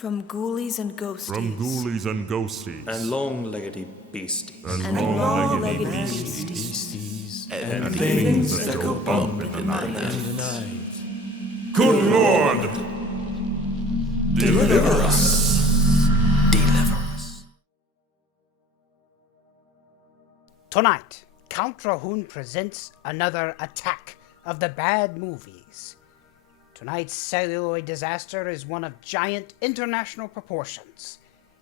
From ghoulies and ghosties. From ghoulies and ghosties. And long-leggedy beasties. And long-leggedy beasties. And things that go bump in the night. Good Lord! Deliver us! Deliver us. Tonight, Count Drahoon presents another attack of the bad movies. Tonight's celluloid disaster is one of giant international proportions.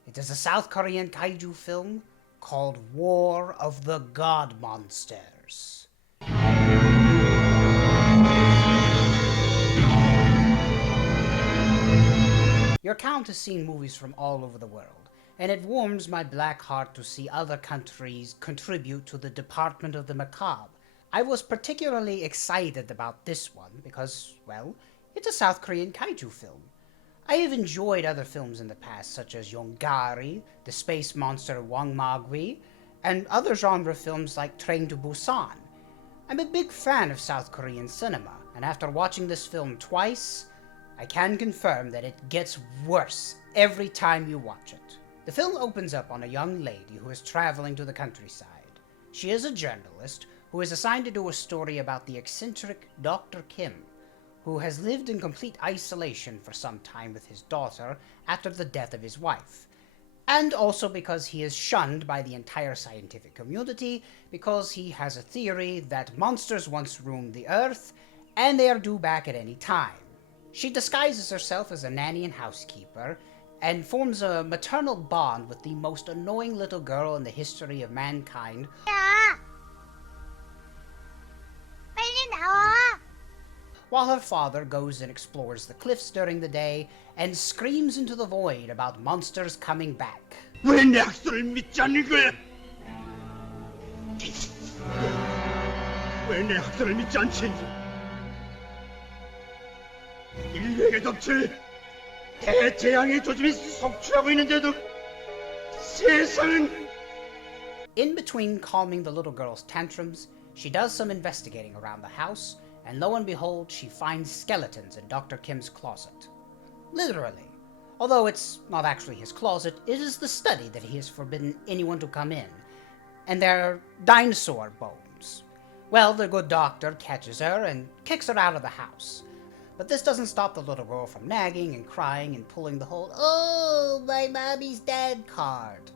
It is a South Korean kaiju film called War of the God Monsters. Your Count has seen movies from all over the world, and it warms my black heart to see other countries contribute to the Department of the Macabre. I was particularly excited about this one because, well, it's a South Korean kaiju film. I have enjoyed other films in the past, such as Yongari, the space monster Wangmagwi, and other genre films like Train to Busan. I'm a big fan of South Korean cinema, and after watching this film twice, I can confirm that it gets worse every time you watch it. The film opens up on a young lady who is traveling to the countryside. She is a journalist who is assigned to do a story about the eccentric Dr. Kim, who has lived in complete isolation for some time with his daughter after the death of his wife, and also because he is shunned by the entire scientific community because he has a theory that monsters once roamed the earth and they are due back at any time. She disguises herself as a nanny and housekeeper and forms a maternal bond with the most annoying little girl in the history of mankind. While her father goes and explores the cliffs during the day and screams into the void about monsters coming back. 왜 내 학설을 믿지 않는 거야? 왜 내 학설을 믿지 않지? 인류에게 덮칠 대재앙의 조짐이 속출하고 있는데도 세상은... In between calming the little girl's tantrums, she does some investigating around the house, and lo and behold, she finds skeletons in Dr. Kim's closet. Literally. Although it's not actually his closet, it is the study that he has forbidden anyone to come in. And they're dinosaur bones. Well, the good doctor catches her and kicks her out of the house. But this doesn't stop the little girl from nagging and crying and pulling the whole, "Oh, my mommy's dad" card.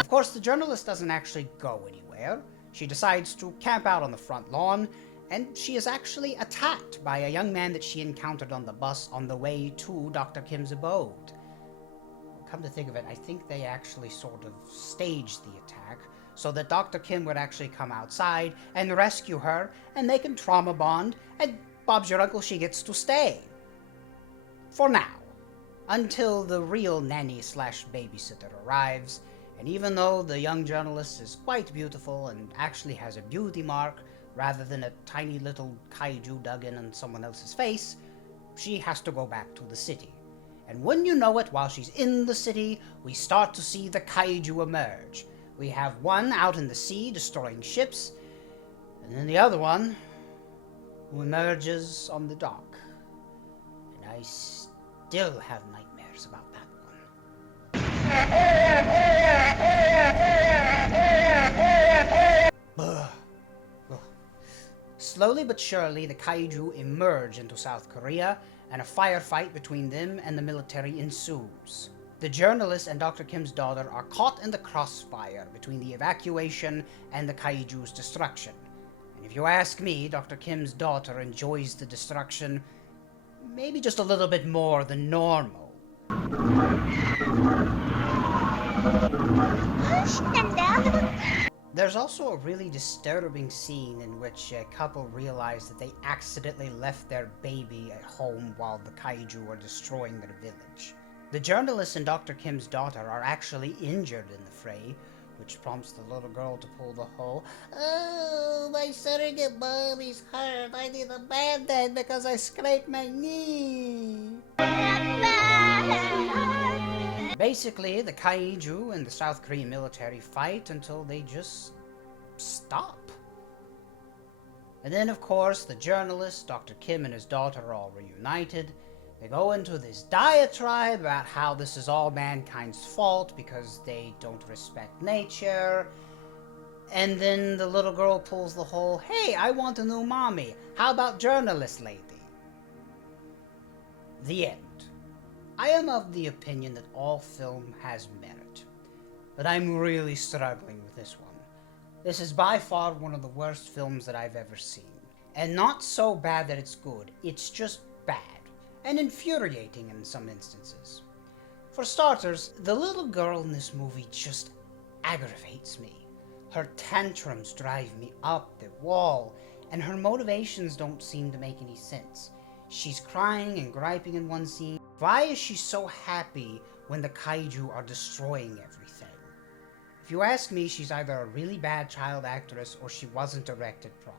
Of course, the journalist doesn't actually go anywhere. She decides to camp out on the front lawn, and she is actually attacked by a young man that she encountered on the bus on the way to Dr. Kim's abode. Come to think of it, I think they actually sort of staged the attack so that Dr. Kim would actually come outside and rescue her, and they can trauma bond, and Bob's your uncle, she gets to stay. For now. Until the real nanny/babysitter arrives, and even though the young journalist is quite beautiful and actually has a beauty mark rather than a tiny little kaiju dug in on someone else's face, she has to go back to the city. And when you know it, while she's in the city, we start to see the kaiju emerge. We have one out in the sea destroying ships, and then the other one who emerges on the dock. And I still have nightmares about that one. Slowly but surely, the kaiju emerge into South Korea, and a firefight between them and the military ensues. The journalist and Dr. Kim's daughter are caught in the crossfire between the evacuation and the kaiju's destruction. And if you ask me, Dr. Kim's daughter enjoys the destruction maybe just a little bit more than normal. There's also a really disturbing scene in which a couple realize that they accidentally left their baby at home while the kaiju are destroying their village. The journalist and Dr. Kim's daughter are actually injured in the fray, which prompts the little girl to pull the whole, "Oh, my surrogate mommy's hurt. I need a band-aid because I scraped my knee." Basically, the kaiju and the South Korean military fight until they just stop. And then, of course, the journalist, Dr. Kim, and his daughter are all reunited. They go into this diatribe about how this is all mankind's fault because they don't respect nature. And then the little girl pulls the whole, hey, I want a new mommy. How about journalist lady? The end. I am of the opinion that all film has merit. But I'm really struggling with this one. This is by far one of the worst films that I've ever seen. And not so bad that it's good, it's just bad. And infuriating in some instances. For starters, the little girl in this movie just aggravates me. Her tantrums drive me up the wall, and her motivations don't seem to make any sense. She's crying and griping in one scene. Why is she so happy when the kaiju are destroying everything? If you ask me, she's either a really bad child actress or she wasn't directed properly.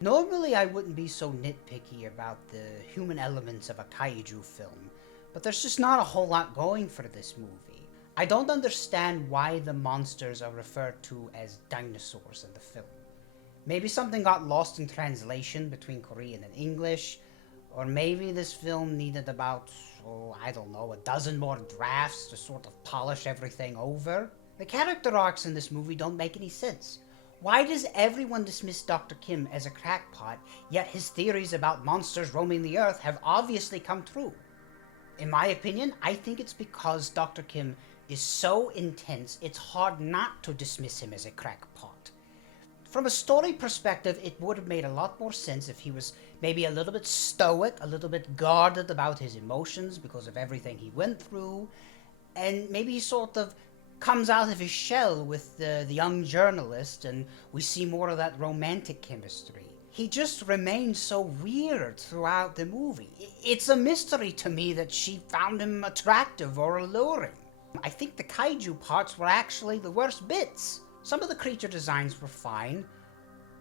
Normally, I wouldn't be so nitpicky about the human elements of a kaiju film, but there's just not a whole lot going for this movie. I don't understand why the monsters are referred to as dinosaurs in the film. Maybe something got lost in translation between Korean and English, or maybe this film needed about, I don't know, a dozen more drafts to sort of polish everything over. The character arcs in this movie don't make any sense. Why does everyone dismiss Dr. Kim as a crackpot, yet his theories about monsters roaming the earth have obviously come true? In my opinion, I think it's because Dr. Kim is so intense, it's hard not to dismiss him as a crackpot. From a story perspective, it would have made a lot more sense if he was maybe a little bit stoic, a little bit guarded about his emotions because of everything he went through, and maybe he sort of comes out of his shell with the young journalist, and we see more of that romantic chemistry. He just remains so weird throughout the movie. It's a mystery to me that she found him attractive or alluring. I think the kaiju parts were actually the worst bits. Some of the creature designs were fine,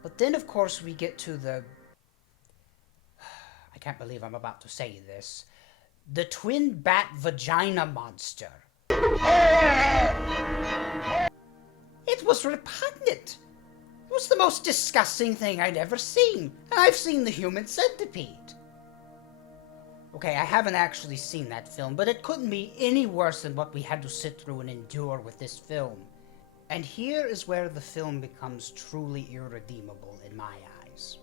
but then of course we get to the... I can't believe I'm about to say this. The twin bat vagina monster. It was repugnant. It was the most disgusting thing I'd ever seen, and I've seen the human centipede. Okay, I haven't actually seen that film, but it couldn't be any worse than what we had to sit through and endure with this film. And here is where the film becomes truly irredeemable in my eyes.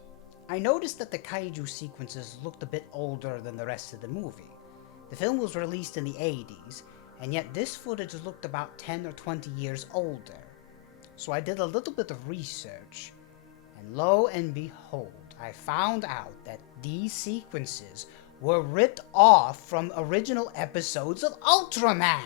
I noticed that the kaiju sequences looked a bit older than the rest of the movie. The film was released in the 80s, and yet this footage looked about 10 or 20 years older. So I did a little bit of research, and lo and behold, I found out that these sequences were ripped off from original episodes of Ultraman.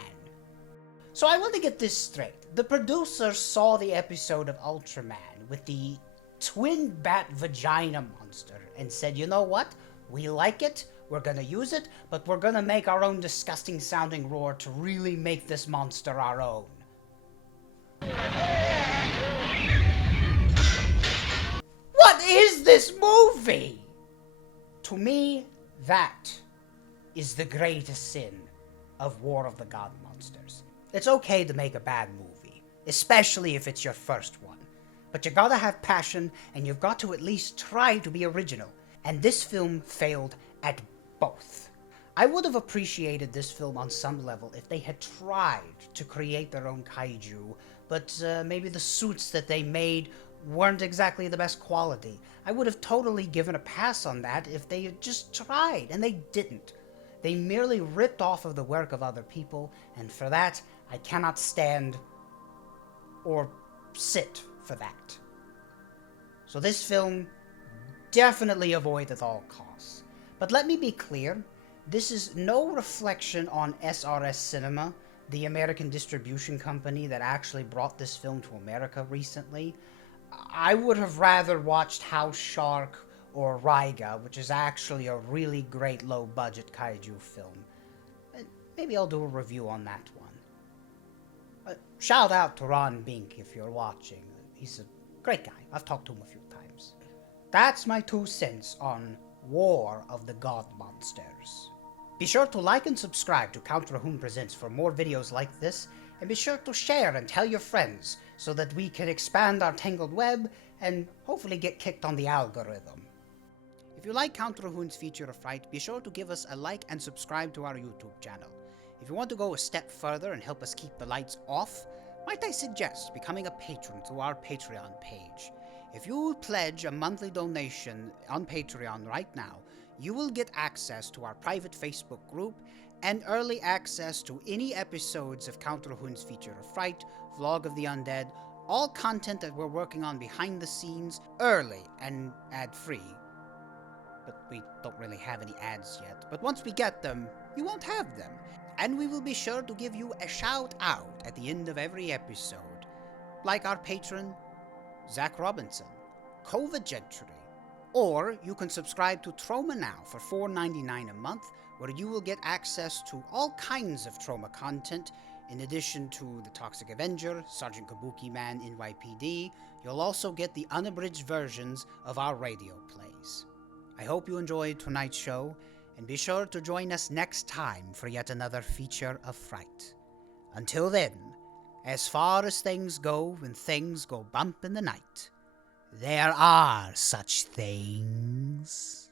So I want to get this straight. The producers saw the episode of Ultraman with the twin bat vagina monster and said, you know what? We like it, we're gonna use it, but we're gonna make our own disgusting sounding roar to really make this monster our own. What is this movie? To me, that is the greatest sin of War of the God Monsters. It's okay to make a bad movie, especially if it's your first one. But you gotta have passion, and you've got to at least try to be original. And this film failed at both. I would have appreciated this film on some level if they had tried to create their own kaiju, but maybe the suits that they made weren't exactly the best quality. I would have totally given a pass on that if they had just tried, and they didn't. They merely ripped off of the work of other people, and for that, I cannot stand or sit for that. So this film, definitely avoid at all costs. But let me be clear, this is no reflection on SRS Cinema, the American distribution company that actually brought this film to America recently. I would have rather watched House Shark or Raiga, which is actually a really great low-budget kaiju film. Maybe I'll do a review on that one. Shout out to Ron Bink if you're watching. He's a great guy. I've talked to him a few times. That's my 2 cents on War of the God Monsters. Be sure to like and subscribe to CountDrahoon Presents for more videos like this, and be sure to share and tell your friends so that we can expand our tangled web and hopefully get kicked on the algorithm. If you like CountDrahoon's Feature of Fright, be sure to give us a like and subscribe to our YouTube channel. If you want to go a step further and help us keep the lights off, might I suggest becoming a patron through our Patreon page. If you pledge a monthly donation on Patreon right now, you will get access to our private Facebook group and early access to any episodes of CountDrahoon's Feature of Fright, Vlog of the Undead, all content that we're working on behind the scenes, early and ad-free. But we don't really have any ads yet. But once we get them, you won't have them. And we will be sure to give you a shout out at the end of every episode. Like our patron, Zach Robinson, Cova Gentry. Or you can subscribe to Trauma Now for $4.99 a month, where you will get access to all kinds of trauma content. In addition to the Toxic Avenger, Sergeant Kabuki Man NYPD, you'll also get the unabridged versions of our radio plays. I hope you enjoyed tonight's show, and be sure to join us next time for yet another Feature of Fright. Until then, as far as things go when things go bump in the night, there are such things.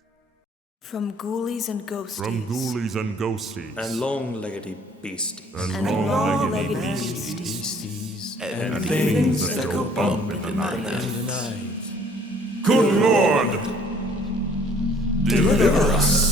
From ghoulies and ghosties. From ghoulies and ghosties. And long-leggedy beasties. And long-legged long-legged beasties. And things that go bump in the night. Good Lord! Deliver us!